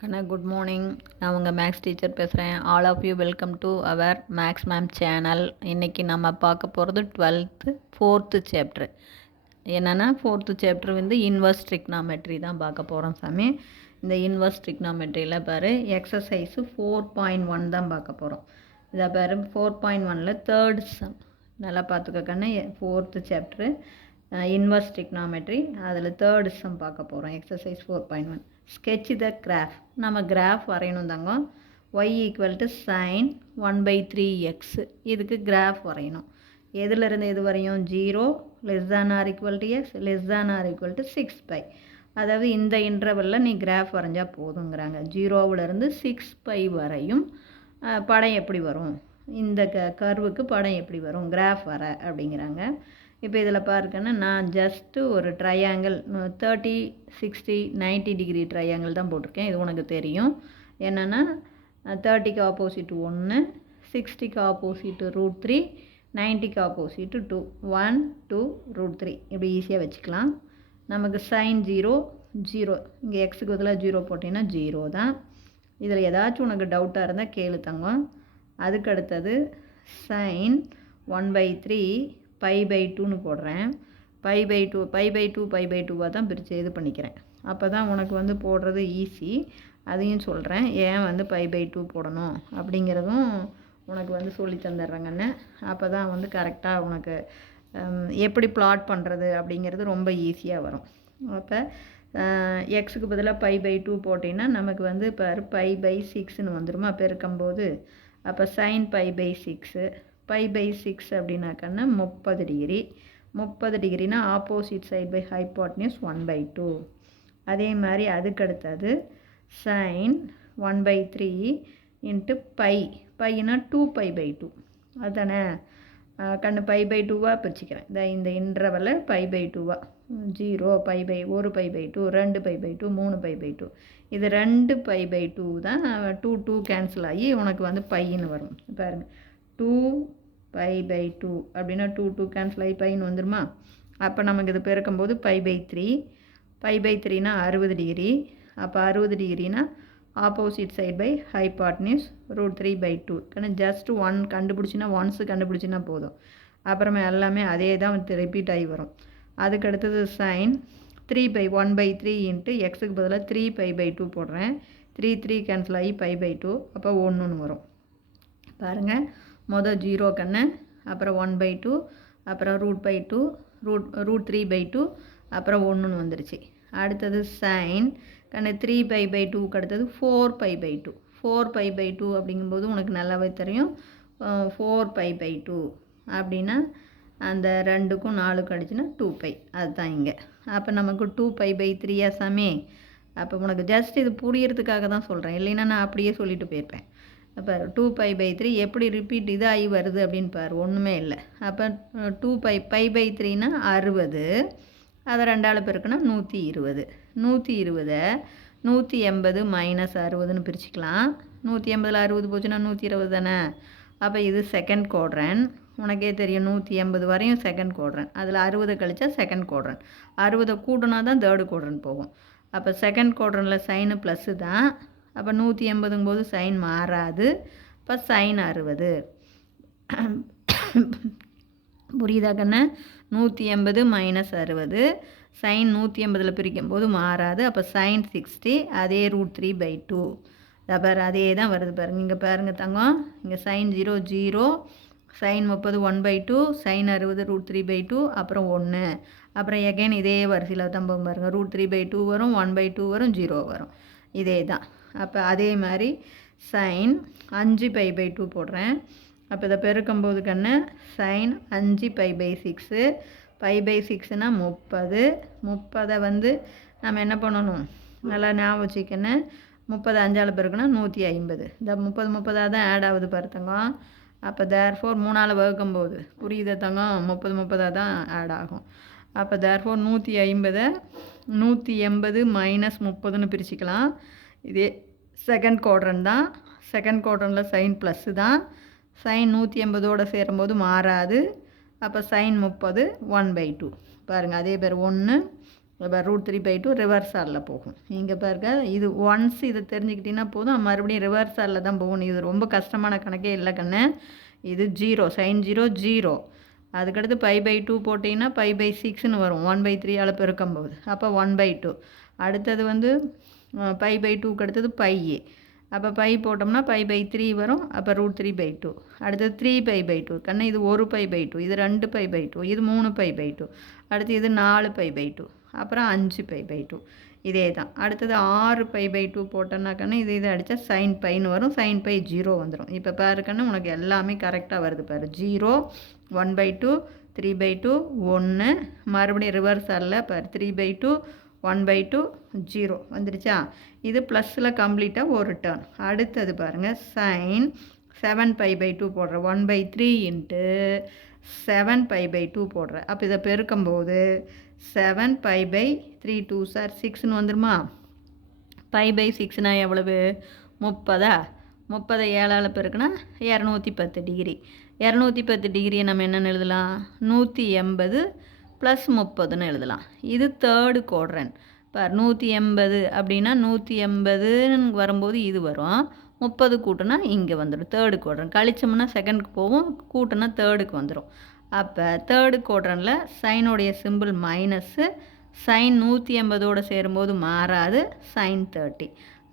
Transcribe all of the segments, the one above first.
கண்ணா good morning. நான் உங்கள் maths teacher பேசுகிறேன். All of you welcome to our maths ma'am channel. இன்றைக்கி நம்ம பார்க்க போகிறது 12th 4th சாப்டர். என்னென்னா 4th சாப்டர் வந்து இன்வர்ஸ் ட்ரிக்னாமெட்ரி தான் பார்க்க போகிறோம் சாமி. இந்த இன்வர்ஸ் ட்ரிக்னாமெட்ரியில் பாரு எக்ஸசைஸு 4.1 தான் பார்க்க போகிறோம். இதை பாரு 4.1ல் தேர்ட் சம் நல்லா பார்த்துக்க கண்ணு. 4th சாப்டரு இன்வர்ஸ் ட்ரிக்னாமெட்ரி, அதில் தேர்ட் சம் பார்க்க போகிறோம். Exercise 4.1 sketch the graph. நம்ம கிராஃப் வரையணும் தாங்க. y equal to sine 1/3x. இதுக்கு கிராஃப் வரையணும். எதுலேருந்து எது வரையும்? 0 less than or equal to x less than or equal to 6π. அதாவது இந்த இன்டர்வலில் நீ கிராஃப் வரைஞ்சால் போதுங்கிறாங்க. 0விலேருந்து 6π வரையும் படம் எப்படி வரும், இந்த கர்வுக்கு படம் எப்படி வரும், கிராஃப் வர அப்படிங்கிறாங்க. இப்போ இதில் பாருங்கன்னா நான் ஜஸ்ட்டு ஒரு ட்ரையாங்கிள் 30 60 90 டிகிரி ட்ரையாங்கிள் தான் போட்டிருக்கேன். இது உனக்கு தெரியும். என்னென்னா 30க்கு ஆப்போசிட் 1, 60க்கு ஆப்போசிட் √3, 90க்கு ஆப்போசிட் 2, 1 2 √3 இப்படி ஈஸியாக வச்சுக்கலாம். நமக்கு சைன் 0 0, இங்கே எக்ஸுக்கு பதிலாக 0 போட்டிங்கன்னா 0 தான். இதில் ஏதாச்சும் உனக்கு டவுட்டாக இருந்தால் கேளு தங்கம். அதுக்கு அடுத்தது சைன் 1/3 π/2ன்னு போடுறேன். π/2 π/2 தான் பிரித்து இது பண்ணிக்கிறேன். அப்போ தான் உனக்கு வந்து போடுறது ஈஸி. அதையும் சொல்கிறேன் ஏன் வந்து π/2 போடணும் அப்படிங்கிறதும் உனக்கு வந்து சொல்லி தந்துடுறேங்கன்னு. அப்போ தான் வந்து கரெக்டாக உனக்கு எப்படி பிளாட் பண்ணுறது அப்படிங்கிறது ரொம்ப ஈஸியாக வரும். அப்போ எக்ஸுக்கு பதிலாக π/2 போட்டிங்கன்னா நமக்கு வந்து இப்போ π/6ன்னு வந்துடுமா பெருக்கும்போது. அப்போ சைன் π/6 π/6 அப்படின்னாக்கன்னா 30 டிகிரி. 30 டிகிரினா ஆப்போசிட் சைட் பை ஹைபாட்னியூஸ் 1/2. அதே மாதிரி அதுக்கடுத்தது சைன் 1/3 இன்ட்டு பைனா 2π/2. அதுதானே கண்ணு π/2வாக பிரிச்சுக்கிறேன். இந்த இன்டர்வலில் π/2வாக 0 1 π/2 2 π/2 3 π/2. இது 2 π/2 தான். 2 கேன்சல் ஆகி உனக்கு வந்து பைன்னு வரும். பாருங்கள் 2π/2 அப்படின்னா 2 கேன்சல் ஆகி பைன்னு வந்துடுமா. அப்போ நமக்கு இது பெருக்கும்போது π/3. π/3னா 60 டிகிரி. அப்போ 60 டிகிரினா ஆப்போசிட் சைட் பை ஹைபாட்னியூஸ் √3/2. ஏன்னா ஜஸ்ட் 1 கண்டுபிடிச்சின்னா ஒன்ஸு கண்டுபிடிச்சின்னா போதும். அப்புறமா எல்லாமே அதே தான் ரிப்பீட் ஆகி வரும். அதுக்கு அடுத்தது சைன் 1/3 இன்ட்டு எக்ஸுக்கு பதிலாக 3π/2 போடுறேன். 3 கேன்சல் ஆகி π/2. அப்போ 1ன்னு வரும். பாருங்கள் மொதல் 0 கண்ணு, அப்புறம் 1/2, அப்புறம் √2 √3/2, அப்புறம் 1ன்னு வந்துருச்சு. அடுத்தது சைன் கண்ணு 3π/2க்கு அடுத்தது 4π/2. 4π/2 அப்படிங்கும்போது உனக்கு நல்லாவே தெரியும். 4π/2 அப்படின்னா அந்த 2க்கும் 4க்கும் அடிச்சுன்னா 2π. அதுதான் இங்கே. அப்போ நமக்கு 2π/3 சாமி. அப்போ உனக்கு ஜஸ்ட் இது புரியறதுக்காக தான் சொல்கிறேன், இல்லைன்னா நான் அப்படியே சொல்லிட்டு போயிருப்பேன். அப்போ 2π/3 எப்படி ரிப்பீட் இதாகி வருது அப்படின்னு பாரு, ஒன்றுமே இல்லை. அப்போ 2π/3னா 60, அதை 2ஆல் பெருக்குன்னா 120. 120 180 - 60ன்னு பிரிச்சுக்கலாம். 180ல் 60 போச்சுன்னா 120 தானே. அப்போ இது செகண்ட் குவாட்ரண்ட். உனக்கே தெரியும் 180 வரையும் செகண்ட் குவாட்ரண்ட். அதில் 60 கழிச்சா செகண்ட் குவாட்ரண்ட். 60 கூட்டினா தான் தேர்டு குவாட்ரண்ட் போகும். அப்போ செகண்ட் குவாட்ரண்ட்டில் சைனு ப்ளஸ்ஸு தான். அப்போ 180ங்கும்போது சைன் மாறாது. இப்போ சைன் 60. புரியுதா கண்ணு? 180 - 60 சைன் 180ல் பிரிக்கும்போது மாறாது. அப்போ சைன் 60 அதே √3/2. பாரு அதே தான் வருது பாருங்க. இங்கே பாருங்கள் தங்கம், இங்கே சைன் 0 0, சைன் 30 1/2, சைன் 60 √3/2, அப்புறம் 1. அப்புறம் எகைன் இதே வரிசையில் தான் பாருங்கள். √3/2 வரும், 1/2 வரும், 0 வரும். இதே தான். அப்போ அதே மாதிரி சைன் 5π/2 போடுறேன். அப்போ இதை பெருக்கும்போது கண்ணு சைன் 5π/6. π/6னா 30. 30 வந்து நம்ம என்ன பண்ணணும், நல்லா ஞாபகம் வச்சுக்கணும். 30 5ஆல் பெருக்குன்னா 150. இந்த 30 30 தான் ஆட் ஆகுது பாரு தங்கம். அப்போ தேர்ஃபோர் 3ஆல் வகுக்கும்போது புரியுதா தங்கம், 30 30 தான் ஆட் ஆகும். அப்போ தேர்ஃபோர் 150 180 - 30ன்னு பிரிச்சுக்கலாம். இதே செகண்ட் குவாட்ரண்ட் தான். செகண்ட் குவாட்ரண்ட்டில் சைன் ப்ளஸ்ஸு தான். சைன் 180ஓடு சேரும்போது மாறாது. அப்போ சைன் 30 1/2. பாருங்கள் அதே பேர் 1 இப்போ √3/2 ரிவர்ஸ் ஆரில் போகும். இங்கே பாருங்க, இது ஒன்ஸ் இதை தெரிஞ்சுக்கிட்டிங்கன்னா போதும், மறுபடியும் ரிவர்ஸ் ஆரில் தான் போகணும். இது ரொம்ப கஷ்டமான கணக்கே இல்லை கண்ணு. இது 0 sin 0 0. அதுக்கடுத்து π/2 போட்டிங்கன்னா π/6ன்னு வரும் 1/3 பெருக்கும்போது. அப்போ 1/2. அடுத்தது வந்து π/2க்கு அடுத்தது π. அப்போ π போட்டோம்னா π/3 வரும். அப்போ √3/2. அடுத்தது 3π/2 கண்ணு. இது 1π/2, இது 2π/2, இது 3π/2, அடுத்து இது 4π/2, அப்புறம் 5π/2. இதே தான். அடுத்தது 6π/2 போட்டோன்னா கண்ணு, இது அடித்தா sin πன்னு வரும். sin π 0 வந்துடும். இப்போ பாரு கண்ணு, உனக்கு எல்லாமே கரெக்டாக வருது பாரு. 0 1/2 3/2 1, மறுபடியும் ரிவர்ஸ் ஆரில் பாரு 3/2 1/2 0 வந்துடுச்சா. இது ப்ளஸில் கம்ப்ளீட்டாக ஒரு டேர்ன். அடுத்தது பாருங்கள், sin 7π/2 போடுற 1/3 இன்ட்டு 7π/2 போடுற. அப்போ இதை பெருக்கும்போது 7π/3 2 சார் 6ன்னு வந்துடுமா. π/6னா எவ்வளவு? 30. 30 7ஆல் பெருக்குனா 210 டிகிரி. 210 டிகிரியை நம்ம என்னென்னு எழுதலாம்? 180 + 30ன்னு எழுதலாம். இது தேர்டு குவாட்ரண்ட். இப்போ 180 அப்படின்னா 180ன்னு வரும்போது இது வரும். 30 கூட்டினா இங்கே வந்துடும். Third quadrant. கழிச்சோம்னா செகண்டுக்கு போகும், கூட்டினா தேர்டுக்கு வந்துடும். அப்போ தேர்டு குவாட்ரண்டில் சைனுடைய சிம்பிள் மைனஸ்ஸு. சைன் 180ஓடு சேரும்போது மாறாது, sin 30.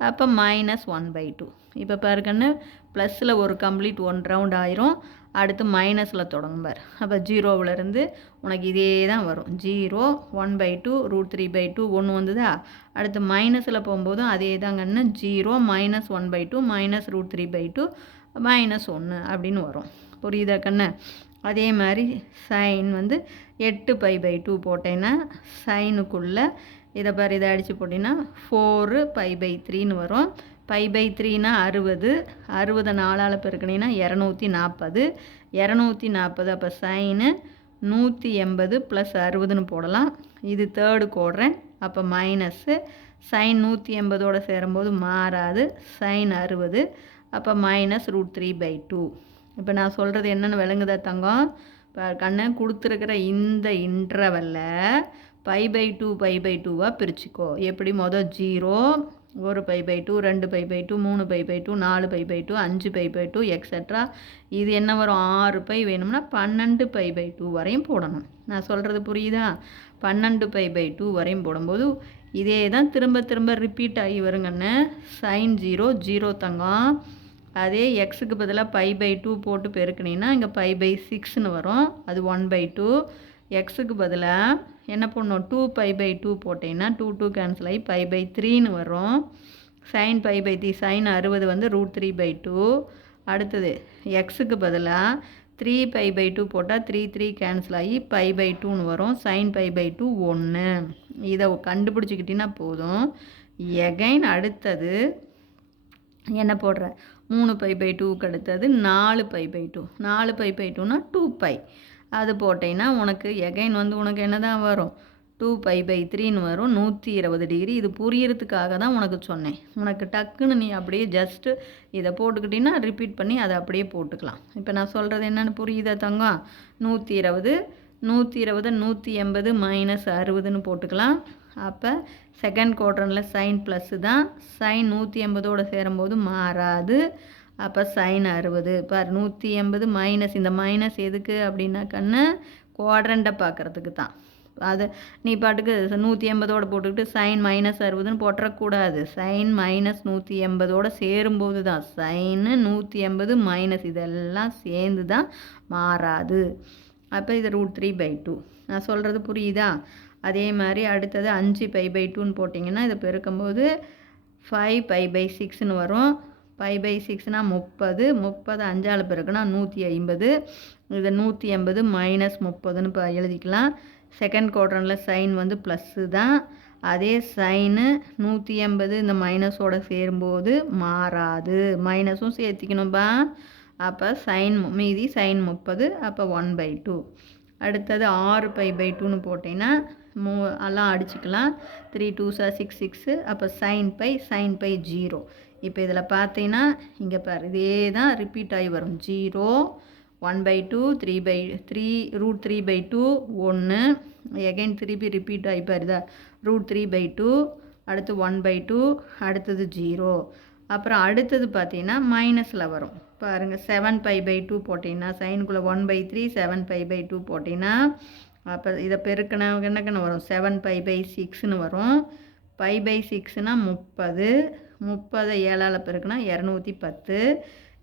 அப்போ -1/2. இப்போ பாருக்கன்னு, ப்ளஸில் ஒரு கம்ப்ளீட் 1 ரவுண்ட் ஆயிரும். அடுத்து மைனஸில் தொடங்கும் பார். அப்போ 0விலேருந்து உனக்கு இதே தான் வரும். 0 1/2 √3/2 1 வந்ததா. அடுத்து மைனஸில் போகும்போதும் அதே தாங்கன்னு. 0 -1/2 -√3/2 -1 அப்படின்னு வரும். புரியுதா கண்ணு? அதே மாதிரி சைன் வந்து 8π/2 போட்டேன்னா சைனுக்குள்ளே இதை பாரு, இதை அடித்து போட்டிங்கன்னா 4π/3ன்னு வரும். π/3னா 60. 60 4ஆல் பெருக்கினீங்கன்னா 240. 240. அப்போ சைனு 180 + 60ன்னு போடலாம். இது தேர்டு குவாட்ரண்ட். அப்போ மைனஸ்ஸு. சைன் 180ஓடு சேரும்போது மாறாது, sin 60. அப்போ -√3/2. இப்போ நான் சொல்கிறது என்னென்னு விளங்குதா தங்கம்? இப்போ கண்ணை கொடுத்துருக்கிற இந்த இன்டர்வலில் π/2 π/2வாக பிரிச்சுக்கோ. எப்படி? மொதல் 0 1π/2 2π/2 3π/2 4π/2 5π/2 எக்ஸட்ரா. இது என்ன வரும்? 6π வேணும்னா 12π/2 வரையும் போடணும். நான் சொல்கிறது புரியுதா? 12π/2 வரையும் போடும்போது இதே தான் திரும்ப திரும்ப ரிப்பீட் ஆகி வருங்கன்னு. sin 0 0 தங்கம். அதே எக்ஸுக்கு பதிலாக π/2 போட்டு பெருக்கினீங்கன்னா இங்கே π/6ன்னு வரும். அது 1/2. எக்ஸுக்கு பதிலாக என்ன பண்ணணும்? 2π/2 போட்டிங்கன்னா 2 2 கேன்சல் ஆகி π/3ன்னு வரும். sin π/3 sin 60 வந்து √3/2. அடுத்தது எக்ஸுக்கு பதிலாக 3π/2 போட்டால் 3 3 கேன்சல் ஆகி π/2ன்னு வரும். sin π/2 1. இதை கண்டுபிடிச்சிக்கிட்டிங்கன்னா போதும். எகைன் அடுத்தது என்ன போடுற? 3π/2க்கு அடுத்தது 4π/2. 4π/2னா 2π. அது போட்டேன்னா உனக்கு எகைன் வந்து உனக்கு என்ன தான் வரும்? 2π/3ன்னு வரும். 120 டிகிரி. இது புரியறதுக்காக தான் உனக்கு சொன்னேன். உனக்கு டக்குன்னு நீ அப்படியே ஜஸ்ட்டு இதை போட்டுக்கிட்டிங்கன்னா ரிப்பீட் பண்ணி அதை அப்படியே போட்டுக்கலாம். இப்போ நான் சொல்கிறது என்னென்னு புரியுதா தங்கம்? 120 180 -60ன்னு போட்டுக்கலாம். அப்போ செகண்ட் குவாட்ரண்டில் சைன் ப்ளஸ்ஸு தான். சைன் 180ஓடு சேரும்போது மாறாது. அப்போ சைன் 60. பார் 180 மைனஸ். இந்த மைனஸ் எதுக்கு அப்படின்னா கண்ணு, குவாட்ரண்ட்டை பார்க்குறதுக்கு தான். அதை நீ பாட்டுக்கு 180ஓடு போட்டுக்கிட்டு சைன் -60ன்னு போட்டுறக்கூடாது. சைன் -180ஓடு சேரும்போது தான் சைனு 180 மைனஸ் இதெல்லாம் சேர்ந்து தான் மாறாது. அப்போ இது √3/2. நான் சொல்கிறது புரியுதா? அதே மாதிரி அடுத்தது 5π/2ன்னு போட்டிங்கன்னா இதை பெருக்கும்போது 5π/6ன்னு வரும். π/6னா 30. 30 5ஆல் பெருக்குனா 150. இதை 180 -30ன்னு எழுதிக்கலாம். செகண்ட் குவாட்ரண்டில் சைன் வந்து ப்ளஸ்ஸு தான். அதே சைனு 180 இந்த மைனஸோடு சேரும்போது மாறாது. மைனஸும் சேர்த்திக்கணும்பா. அப்போ சைன் மீதி sin 30. அப்போ 1/2. அடுத்தது 6π/2ன்னு போட்டேன்னா எல்லாம் அடிச்சுக்கலாம். 3 2s 6 6. அப்போ sin π 0. இப்போ இதில் பார்த்தீங்கன்னா இங்கே பாரு, இதே தான் ரிப்பீட் ஆகி வரும். 0 1/2 3 √3/2 1. எகைன் திருப்பி ரிப்பீட் ஆகி பாருதா √3/2, அடுத்து 1/2, அடுத்தது 0. அப்புறம் அடுத்தது பார்த்தீங்கன்னா மைனஸில் வரும். பாருங்கள் 7π/2 போட்டிங்கன்னா சைனுக்குள்ளே 1/3 7π/2 போட்டிங்கன்னா அப்போ இதை பெருக்கினா என்னக்குன்னு வரும் 7π/6ன்னு வரும். π/6னா 30, 30 7ஆல் பெருக்கினா 210.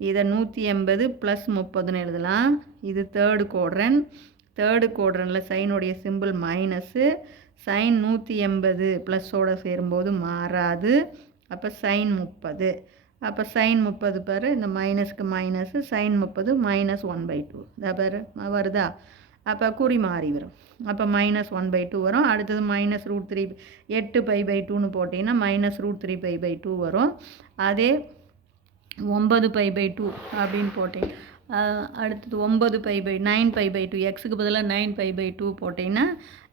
இதை 180 + 30ன்னு எழுதலாம். இது தேர்டு குவாட்ரனில் சைனுடைய சிம்பிள் மைனஸு. சைன் 180 ப்ளஸோட சேரும்போது மாறாது. அப்போ சைன் 30. அப்போ சைன் 30 பாரு, இந்த மைனஸ்க்கு மைனஸு சைன் 30 -1/2 இதாக பாரு வருதா. அப்போ குறி மாறி வரும். அப்போ -1/2 வரும். அடுத்தது -√3 8π/2ன்னு போட்டிங்கன்னா -√3π/2 வரும். அதே 9π/2 அப்படின்னு போட்டேன். அடுத்தது 9π/9π/2 எக்ஸுக்கு பதிலாக 9π/2 போட்டிங்கன்னா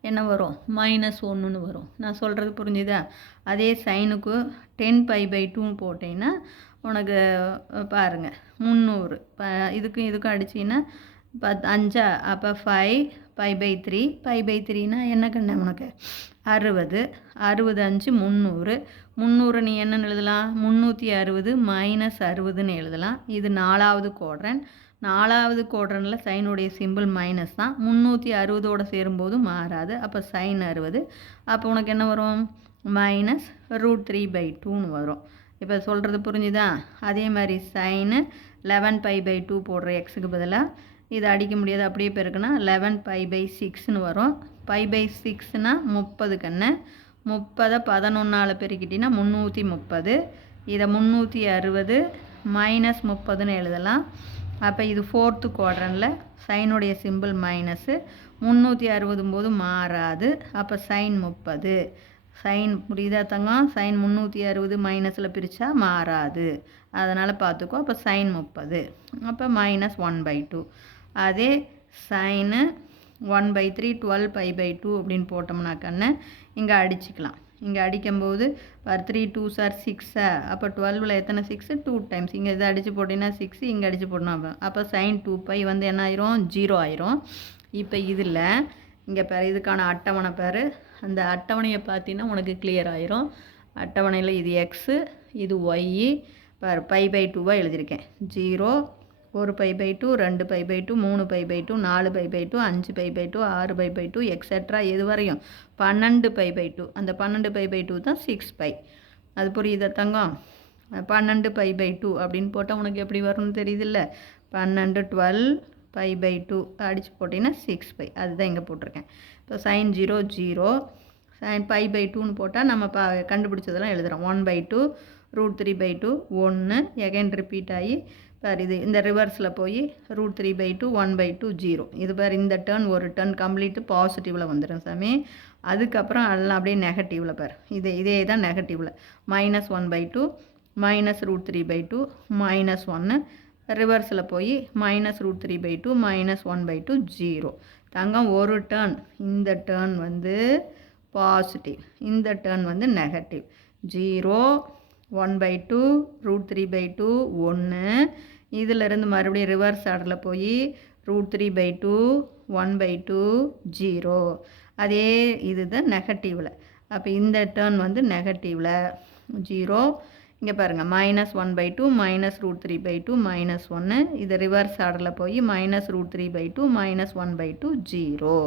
என்ன வரும் -1ன்னு வரும். நான் சொல்கிறது புரிஞ்சுதா. அதே சைனுக்கு 10π/2ன்னு போட்டிங்கன்னா உனக்கு பாருங்கள் 300. இதுக்கும் அடிச்சிங்கன்னா 5 அப்போ 5π/3. π/3னா என்ன கண்ணு உனக்கு 60. 65 300. 300 நீ என்னன்னு எழுதலாம் 360 -60ன்னு எழுதலாம். இது 4வது குவாட்ரன். 4வது குவாட்ரனில் சைனுடைய சிம்பிள் மைனஸ் தான். 360ஓட சேரும்போது மாறாது. அப்போ சைன் 60. அப்போ உனக்கு என்ன வரும் -√3/2ன்னு வரும். இப்போ சொல்கிறது புரிஞ்சுதா. அதே மாதிரி சைனு 11π/2 போடுற எக்ஸுக்கு பதிலாக இதை அடிக்க முடியாது, அப்படியே பெருக்குன்னா 11π/6ன்னு வரும். π/6னா 30 கண்ணு. 30 11ஆல் பெருக்கிட்டிங்கன்னா 330. இதை 360 -30ன்னு எழுதலாம். அப்போ இது ஃபோர்த்து குவாட்ரனில் சைனுடைய சிம்பிள் மைனஸு. 360 போது மாறாது. அப்போ சைன் 30. சைன் புரியுதா தங்கம். சைன் 360 மைனஸில் பிரித்தா மாறாது, அதனால் பார்த்துக்கோ. அப்போ சைன் 30. அப்போ -1/2. அதே சைனு 1/3 12π/2 அப்படின்னு போட்டோம்னா கண்ணு இங்கே அடிச்சுக்கலாம். இங்கே அடிக்கும்போது 3 2s are 6. அப்போ 12ல் எத்தனை 6 2 டைம்ஸ். இங்கே இதை அடித்து போட்டிங்கன்னா 6, இங்கே அடித்து போடணும். அப்போ சைன் 2π வந்து என்ன ஆயிரும் 0 ஆயிரும். இப்போ இதில் இங்கே பேர் இதுக்கான அட்டவணை பேர். அந்த அட்டவணையை பார்த்தீங்கன்னா உனக்கு கிளியர் ஆயிரும். அட்டவணையில் இது எக்ஸு, இது ஒய்இ பார் π/2 எழுதியிருக்கேன். 0 1π/2 2π/2 3π/2 4π/2 5π/2 6π/2 எக்ஸெட்ரா எது வரையும் 12π/2. அந்த 12π/2 தான் 6π. அது புரியுதா தங்கம். 12π/2 அப்படின்னு போட்டால் உனக்கு எப்படி வரும்னு தெரியுதுல்ல. 12 12π/2 அடித்து போட்டிங்கன்னா 6π. அதுதான் இங்கே போட்டிருக்கேன். இப்போ சைன் 0 0 சைன் π/2ன்னு போட்டால் நம்ம கண்டுபிடிச்சதெல்லாம் எழுதுகிறோம். 1/2 √3/2 1 எகைன் ரிப்பீட் ஆகி பார். இது இந்த ரிவர்ஸில் போய் √3/2 1/2 0. இது பார் இந்த டேர்ன் ஒரு டேர்ன் கம்ப்ளீட்டு பாசிட்டிவில் வந்துடும் சாமி. அதுக்கப்புறம் எல்லாம் அப்படியே நெகட்டிவில் பார். இதே தான் நெகட்டிவில் -1/2 -√3/2 -1 ரிவர்ஸில் போய் -√3/2 -1/2 0. தங்கம் ஒரு டேர்ன். இந்த டேர்ன் வந்து பாசிட்டிவ், இந்த டேர்ன் வந்து நெகட்டிவ். 0 1/2 √3/2 1. இதிலிருந்து மறுபடியும் ரிவர்ஸ் ஆர்டரில் போய் √3/2 1/2 0. அதே இதுதான் நெகட்டிவில். அப்போ இந்த டேர்ன் வந்து நெகட்டிவில் 0. இங்கே பாருங்கள் -1/2 -√3/2 -1. இது ரிவர்ஸ் ஆர்டரில் போய் -√3/2 -1/2 0.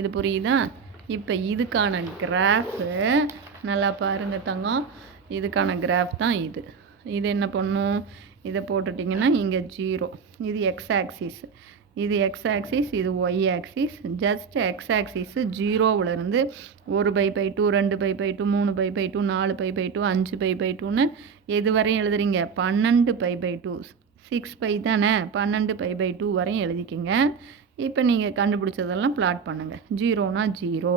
இது புரியுதா. இப்போ இதுக்கான கிராஃபு நல்லா பாருங்கள் தங்கம். இதுக்கான கிராஃப் தான் இது. இது என்ன பண்ணும், இதை போட்டுட்டிங்கன்னா இங்கே 0. இது எக்ஸ் ஆக்சிஸ், இது எக்ஸ் ஆக்சிஸ், இது y axis. Just x axis 0விலேருந்து 1π/2 2π/2 3π/2 4π/2 5π/2ன்னு எது வரையும் எழுதுறீங்க 12π/2 6π தானே 12π/2 வரையும் எழுதிக்கிங்க. இப்போ நீங்கள் கண்டுபிடிச்சதெல்லாம் பிளாட் பண்ணுங்கள். 0னா 0,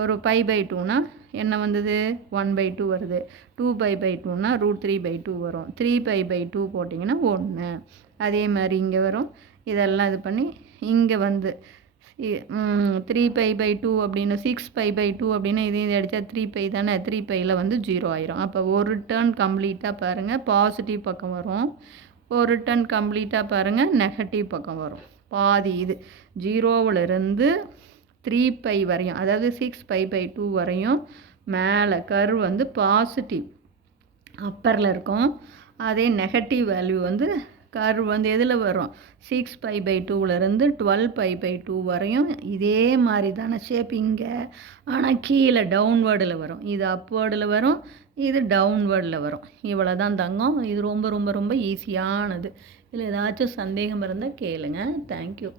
ஒரு π/2னா என்ன வந்தது 1/2 வருது. 2π/2னா √3/2 வரும். 3π/2 போட்டிங்கன்னா 1. அதே மாதிரி இங்கே வரும். இதெல்லாம் இது பண்ணி இங்கே வந்து 3π/2 அப்படின்னு 6π/2 அப்படின்னு இதையும் அடித்தா 3π தானே. 3πயில் வந்து 0 ஆயிரும். அப்போ ஒரு டேர்ன் கம்ப்ளீட்டாக பாருங்கள் பாசிட்டிவ் பக்கம் வரும். ஒரு டேர்ன் கம்ப்ளீட்டாக பாருங்கள் நெகட்டிவ் பக்கம் வரும். பாதி இது 0விலிருந்து 3π வரையும், அதாவது 6π/2 வரையும் மேலே கர்வ் வந்து பாசிட்டிவ் அப்பரில் இருக்கும். அதே நெகட்டிவ் வேல்யூ வந்து கர்வ் வந்து எதில் வரும் 6π/2லேருந்து 12π/2 வரையும் இதே மாதிரி தானே ஷேப் இங்கே. ஆனால் கீழே டவுன்வேர்டில் வரும். இது அப்வேர்டில் வரும், இது டவுன்வேர்டில் வரும். இவ்வளோ தான் தங்கம். இது ரொம்ப ரொம்ப ரொம்ப ஈஸியானது. இதில் ஏதாச்சும் சந்தேகம் இருந்தால் கேளுங்க. தேங்க்யூ.